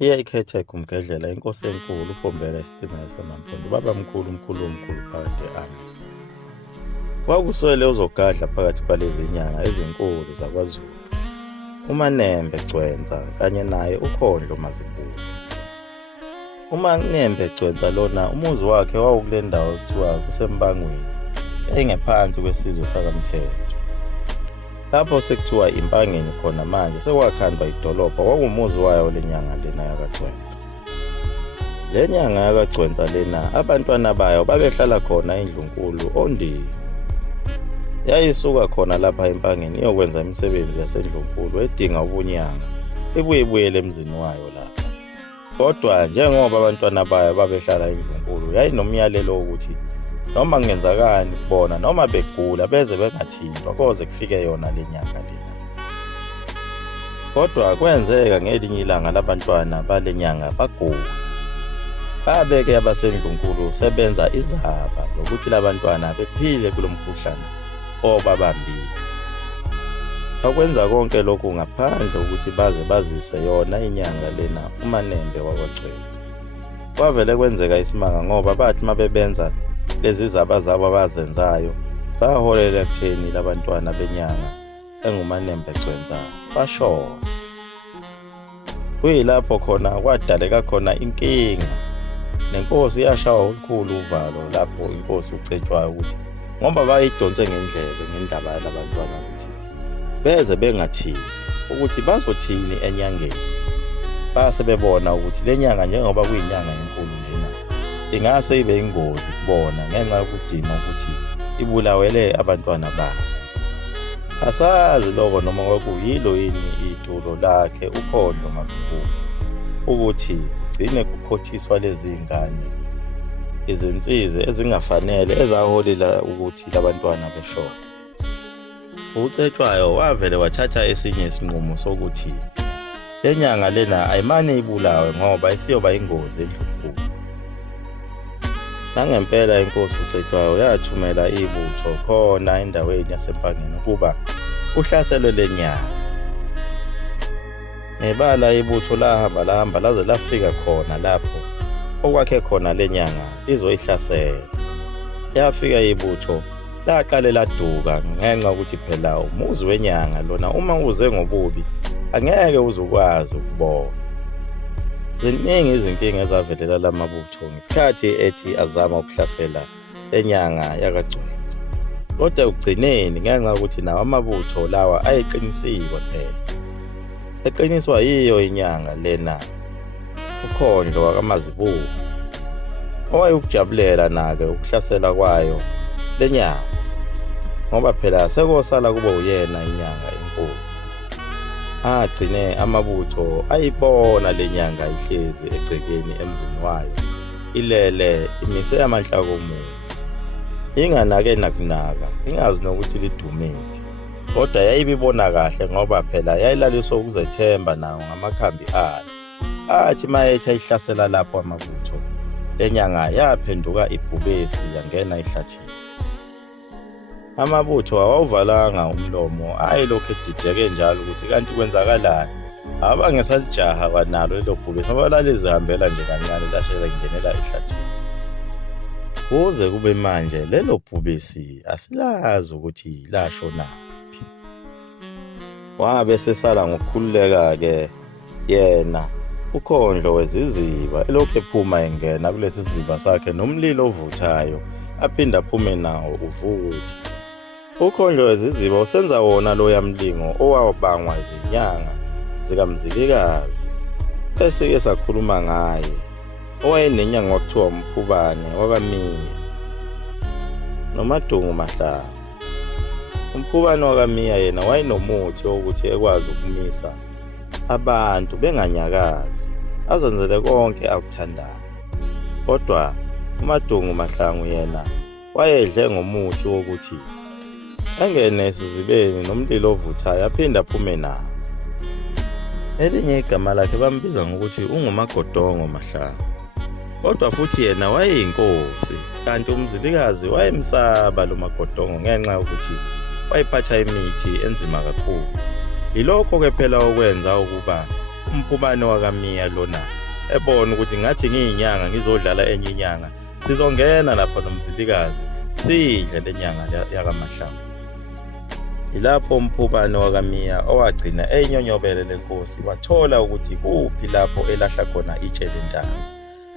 Iyayikhetha igumgedlela inkosi enkulu uBombela isitimela samaMpondo ubabamkhulu omkhulu phakathi ami. Kwakuswele uzogadla phakathi kwalezi nyanga ezinkulu zakwaZulu, uManembe Gcwensa kanye naye uKhondlo Mazibuko. uManembe Gcwensa lona umuzi wakhe wawukule ndawo ekuthiwa kusembangweni engephansi kwesizwe sakaMthetho. Lapho sekuthiwa impangeni khona manje sekwakhandwa idolobha kwakumuzi wayo lenyanga lena yakaGcwensa. Le nyanga yakaGcwensa lena abantwana bayo babehlala khona eNdlunkulu Ondini. Yayisuka khona lapha empangeni iyokwenza imisebenzi yaseNdlunkulu edinga ubunyanga ibuye ibuyele emzini wayo lapha. Kodwa njengoba abantwana bayo babehlala eNdlunkulu yayinomyalelo ukuthi noma kungenzakani kubona noma begula beze bengathintwa koze kufike yona lenyanga lena. Kodwa kwenzeka ngelinye ilanga labantwana balenyanga bagula. Babeke abasendlunkulu sebenza izaba zokuthi labantwana bephile kulomkhuhlane obabambile. Bakwenza konke lokhu ngaphandle ukuthi baze bazise yona inyanga lena uManembe wakwaGcwensa. Kwavele kwenzeka isimanga ngoba bathi mabebenza lezi zaba zabo abazenzayo zaholela ekutheni labantwana benyanga enguManembe Gcwensa bashona. Kuyilapho khona kwadaleka khona inkinga. Nenkosi yashawa ukhulu uvalo lapho inkosi ucetshwayo ukuthi ngoba bayidonse ngendlebe ngendaba yalabantwana ukuthi beze bengathini ukuthi bazothini enyangeni. Base bebona ukuthi lenyanga njengoba kuyinyanga enkulu lena ingase ibe ingozi kubona ngenxa yokudinga ukuthi ibulawele abantwana babo. Asazi lokho noma kwakuyilo yini itulo lakhe uKhondlo Mazibuko ukuthi kugcine kukhothiswa lezi ngane izinsizi ezingafanele ezaholela ukuthi labantwana beshona. Ucetshwayo wavele wathatha esinye isinqumo sokuthi lenyanga lena ayimane ibulawe ngoba isiyoba ingozi eNdlunkulu. Nangempela inkosi ucetshwayo yathumela ibutho khona endaweni yasempangeni ukuba uhlaselwe lenyanga. Ngebala ibutho lahamba laze lafika khona lapho okwakhe khona lenyanga lizoyihlasela. Yafika ibutho laqale laduka ngenxa ukuthi phela umuzi wenyanga lona uma uze ngobubi angeke uzukwazi ukubona. Ziningi izinkinga ezavelela lamabutho ngesikhathi ethi azama ukuhlasela lenyanga yakaGcwensa. Kodwa ugcineni ngenxa ukuthi nawo amabutho lawa ayiqinisiwe phela. Eqiniswa yiyo inyanga lena uKhondlo wakamazibuko owayekujabulela nake ukuhlasela kwayo lenyanga ngoba phela sekosala kuba uyena inyanga enkulu. Agcine amabutho ayibona lenyanga ihlezi egcekeni emzini wayo ilele imise amahlankomuzi inganake nakunaka ingazi nokuthi lidumile. Kodwa yayibibona kahle ngoba phela yayilaliswa ukuzethemba nawo ngamakhambi ayo. Athi mayethi ayihlasela lapho amabutho lenyanga yaphenduka ibhubesi yangena ehlathini. Amabutho awawuvalanga umlomo ayilokhu edideke njalo ukuthi kanti kwenzakalani. Abangesalijaha kwanalo lelo bhubesi ngoba lalizihambela nje kancane lashela ingenela ehlathini. Kuze kube manje lelo bhubesi asilazi ukuthi lashonaphi. Wabe sesala ngokukhululeka ke yena uKhondlo weziziba elokhu ephuma engena kulesi siziba sakhe nomlilo ovuthayo aphinda aphume nawo uvuthi. uKhondlo weziziba usenza wona lo yamlingo owabangwa izinyanga zikaMzilikazi esike sakhuluma ngaye owayenenyanga wakuthiwa umphubane wakamiya nomadungu mahlala. Umphubane wakamiya yena wayenomuthi wokuthi ekwazi ukumisa abantu benganyakazi azenzele konke akuthandayo. Kodwa umadungu mahlangu yena wayedle ngomuthi wokuthi angene esizibeni nomlilo ovuthayo aphinde aphume nawo. Elinye igama lakhe bambiza ngokuthi ungumagodongo mahlangu. Kodwa futhi yena wayeyinkosi kanti uMzilikazi wayemsaba lo magodongo ngenxa yokuthi wayephatha imithi enzima kakhulu. Yilokho ke phela okwenza ukuba umphumane wakamiya lona ebona ukuthi ngathi ngiyinyanga ngizodlala enye inyanga sizongena lapha nomzilikazi sidle lenyanga yakamahlangu. Ilapho umphumane wakamiya owagcina eyinyonyobele lenkosi wathola ukuthi kuphi lapho elahla khona itshe lentaba.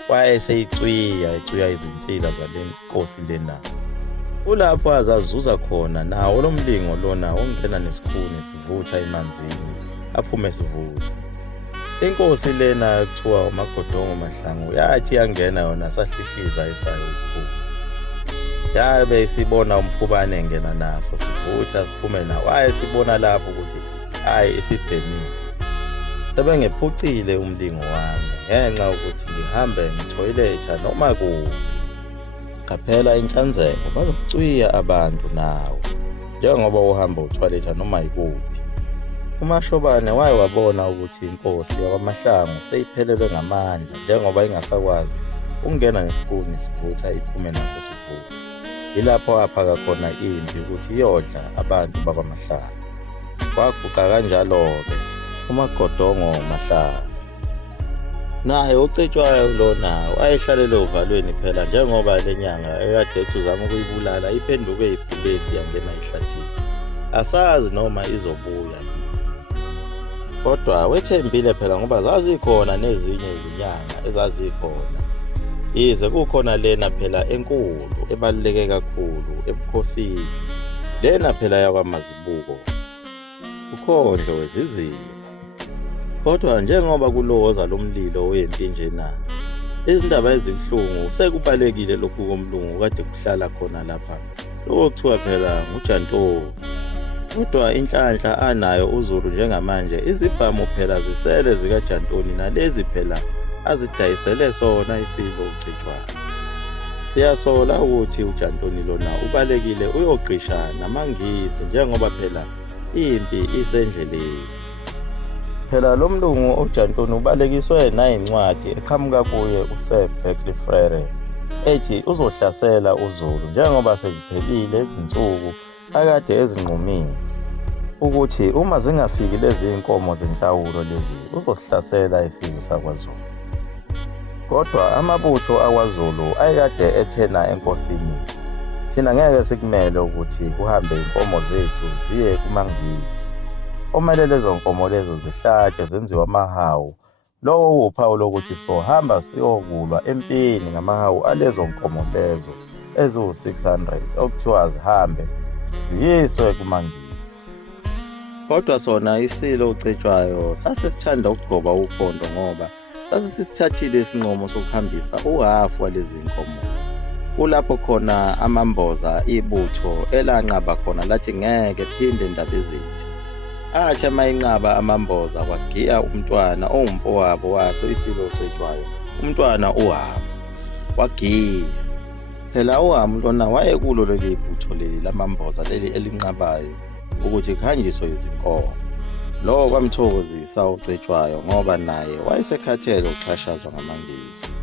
Wayeseyicwiya izinsila zalenkosi lena. Ulapho azazuza khona nawo lo mlingo lona ongena nesikhuni sivutha emanzini aphume sivutha. Inkosi lena ekuthiwa uMagodongo Mahlangu yathi yangena yona sahlihliza isayo isikhulu. Yabe isibona umphubane engena naso sivutha siphume nawo. Wayesibona lapho ukuthi hayi isibhenile. Sebengephucile umlingo wami ngenxa ukuthi ngihambe ngithoyiletha noma kuphi. Qaphela inhlanzeko bazokucwiya abantu nawo njengoba uhamba uthoyiletha noma ikuphi. uMashobane waye wabona ukuthi inkosi yakwaMahlangu seyiphelelwe ngamandla njengoba ingasakwazi ukungena nesikhuni sivutha iphume naso sivutha. Ilapho waphaka khona impi ukuthi iyodla abantu bakwaMahlangu. Waguqa kanjalo-ke uMagodongo Mahlangu. Naye uCetshwayo lona wayehlalele uvalweni phela njengoba lenyanga ekade ethi uzama ukuyibulala iphenduke ibhubesi yangena ehlathini. Asazi noma izobuya. Kodwa wethembile phela ngoba zazikhona nezinye izinyanga ezazikhona. Yize kukhona lena phela enkulu ebaluleke kakhulu ebukhosini. Lena phela yakwaMazibuko. Ukhondlo wezizimo. Kodwa njengoba kuloza lomlilo wempi njena, izindaba ezibuhlungu sekubalekile lokhu komlungu kade kuhlala khona lapha. Lokho kuthiwa phela nguJantoni. Kodwa inhlanhla anayo uZulu njengamanje izibhamu phela zisele zikaJantoni nalezi phela azidayisele sona isilo uCetshwayo. Siyasola ukuthi uJantoni lona ubalekile uyogqisha namangisi njengoba phela impi isendleleni. Phela lo mlungu uJantoni ubalekiswe nayincwadi eqhamuka kuye uSir P54 ethi uzohlasela uZulu njengoba seziphelile izinsuku akade ezinqumile ukuthi uma zingafiki lezi inkomo zenhlawulo lezi uzosihlasela isizwe sakwaZulu. Kodwa amabutho akwaZulu ayekade ethena enkosini, thina ngeke sikumele ukuthi kuhambe inkomo zethu ziye kumangisi. Omele lezo nkomo lezo zihlatshwe zenziwe amahawu. Lowo uphawu lokuthi sohamba siyokulwa empini ngamahawu alezo nkomo lezo eziwu-600 okuthiwa zihambe ziyiswe kumangisi. Kodwa sona isilo uCetshwayo sasesithanda ukugoba uphondo ngoba sasesithathile isinqumo sokuhambisa uhafu walezi nkomo. Kulapho khona amamboza ibutho elanqaba khona lathi ngeke phinde indaba ezithi. Athi mayinqaba amamboza kwagiya umntwana owumpowabo waso isilo uCetshwayo, umntwana uHamu. Wagiya. Phela uHamu lona wayekulo leli butho leli lamamboza leli elinqabayo ukuthi kuhanjiswe izinkomo. Lo kwamthokozisa uCetshwayo ngoba naye wayesekhathele ukuxhashazwa ngamangisi.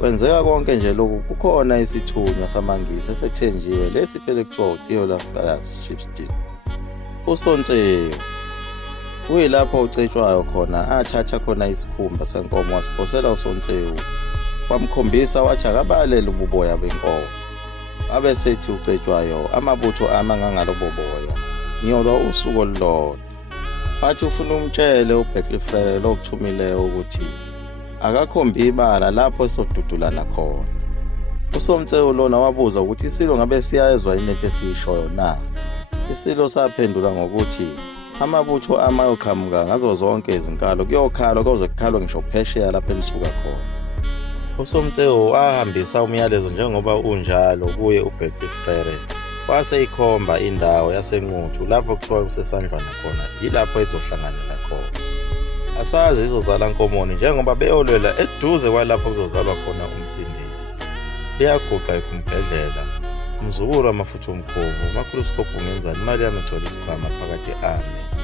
Kwenzeka konke nje lokhu kukhona isithunywa samangisi esethenjiwe lesi phela kuthiwa uTheophilus Shipstead. uSontseo kuyilapho uCetshwayo khona athatha khona isikhumba senkomo wasiphosela uSontseo. Wamkhombisa wathi akabalele ububoya benkomo. Abe sethi uCetshwayo amabutho amangangalobo boya ngiyolwa usuku olulodwa. Wathi ufuna umtshele uP54 lokuthumileyo ukuthi akakhombi ibala lapho esodudulana khona. uSontseo lona wabuza ukuthi isilo ngabe siyayezwa into esiyishoyo na. Isilo saphendula ngokuthi amabutho amayoqhamuka ngazo zonke izinkalo kuyokhalwa kuze kukhalwe ngisho phesheya lapho elisuka khona. uSontseo wahambisa umyalezo njengoba unjalo kuye uP54. Waseyikhomba indawo yasenquthu lapho kuthiwa Yasesandlwana khona yilapho ezohlanganela khona. Asazi izozala nkomoni njengoba beyolwela eduze kwalapho kuzozalwa khona umsindisi. Liyaguqa ikumbhedlela umzukulu wamafutha omkhovu uMakhulusikophu ungenzani imali yami ithola isikhwama phakathi ame.